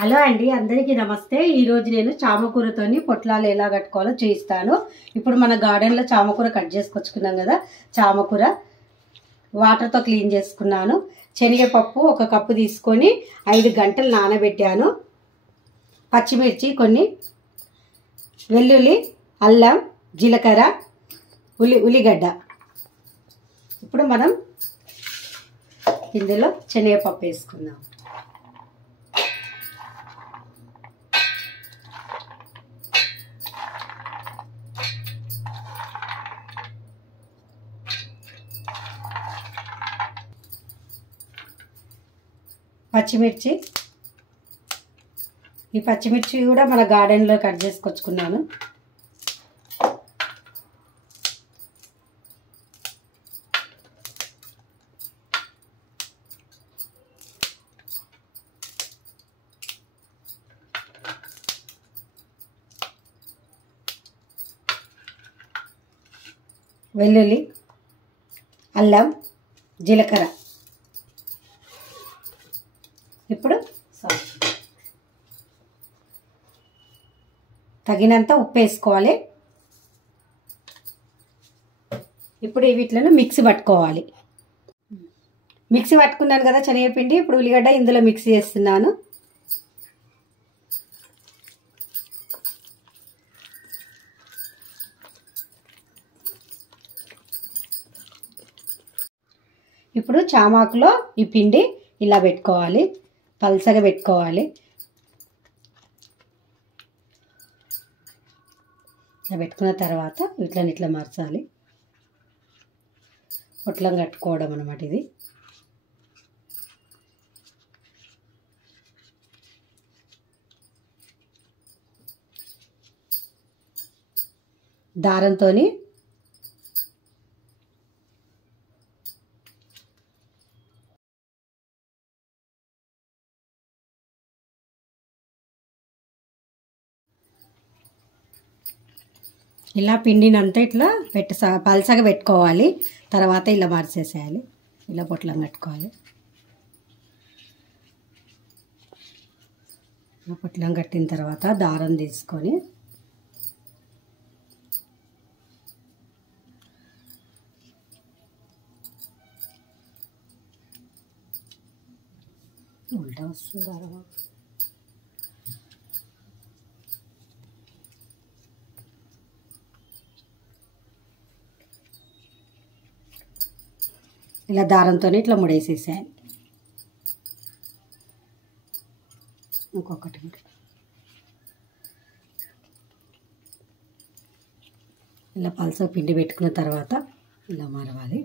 Hello అండి, అందరికీ నమస్తే. ఈరోజు నేను చామకూరతోని పొట్లాలు ఎలా కట్టుకోవాలో చూపిస్తాను. ఇప్పుడు మన గార్డెన్లో చామకూర కట్ చేసుకొచ్చుకున్నాం కదా. చామకూర వాటర్తో క్లీన్ చేసుకున్నాను. శనగపప్పు ఒక కప్పు తీసుకొని 5 గంటలు నానబెట్టాను. పచ్చిమిర్చి కొన్ని, వెల్లుల్లి, అల్లం, జీలకర్ర, ఉల్లిగడ్డ. ఇప్పుడు మనం ఇందులో శనగపప్పు వేసుకుందాం. పచ్చిమిర్చి, ఈ పచ్చిమిర్చి కూడా మన గార్డెన్లో కట్ చేసుకొచ్చుకున్నాను. వెల్లుల్లి, అల్లం, జీలకర్ర. ఇప్పుడు తగినంత ఉప్పు వేసుకోవాలి. ఇప్పుడు వీటిలను మిక్సీ పట్టుకోవాలి. మిక్సీ పట్టుకున్నాను కదా శనగపిండి. ఇప్పుడు ఉల్లిగడ్డ ఇందులో మిక్సీ చేస్తున్నాను. ఇప్పుడు చామాకులో ఈ పిండి ఇలా పెట్టుకోవాలి, పల్చగా పెట్టుకోవాలి. ఇలా పెట్టుకున్న తర్వాత వీటిని ఇట్లా మార్చాలి. పొట్లం కట్టుకోవడం అన్నమాట ఇది. దారంతో ఇలా పిండిని అంతా ఇట్లా పల్చగా పెట్టుకోవాలి. తర్వాత ఇలా మార్చేసేయాలి. ఇలా పొట్లం కట్టుకోవాలి. ఇలా పొట్లం కట్టిన తర్వాత దారం తీసుకొని ఉల్టా వస్తుంది దారం. ఇలా దారంతో ఇట్లా ముడేసేసేయాలి. ఇంకొకటి ఇలా పల్సగా పిండి పెట్టుకున్న తర్వాత ఇలా మరవాలి.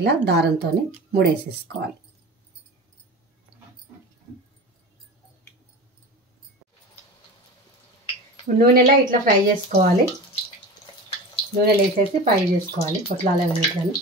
ఇలా దారంతో ముడేసేసుకోవాలి. నూనెలో ఇట్లా ఫ్రై చేసుకోవాలి. నూనెలో వేసేసి ఫ్రై చేసుకోవాలి పొట్లాల వీటిని.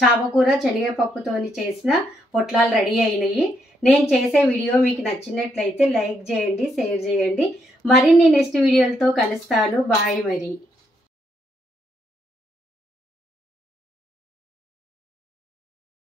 చామకూర శనగపప్పుతోని చేసిన పొట్లాలు రెడీ అయినాయి. నేను చేసే వీడియో మీకు నచ్చినట్లయితే లైక్ చేయండి, షేర్ చేయండి. మరిన్ని నెక్స్ట్ వీడియోలతో కలుస్తాను. బాయ్ మరి.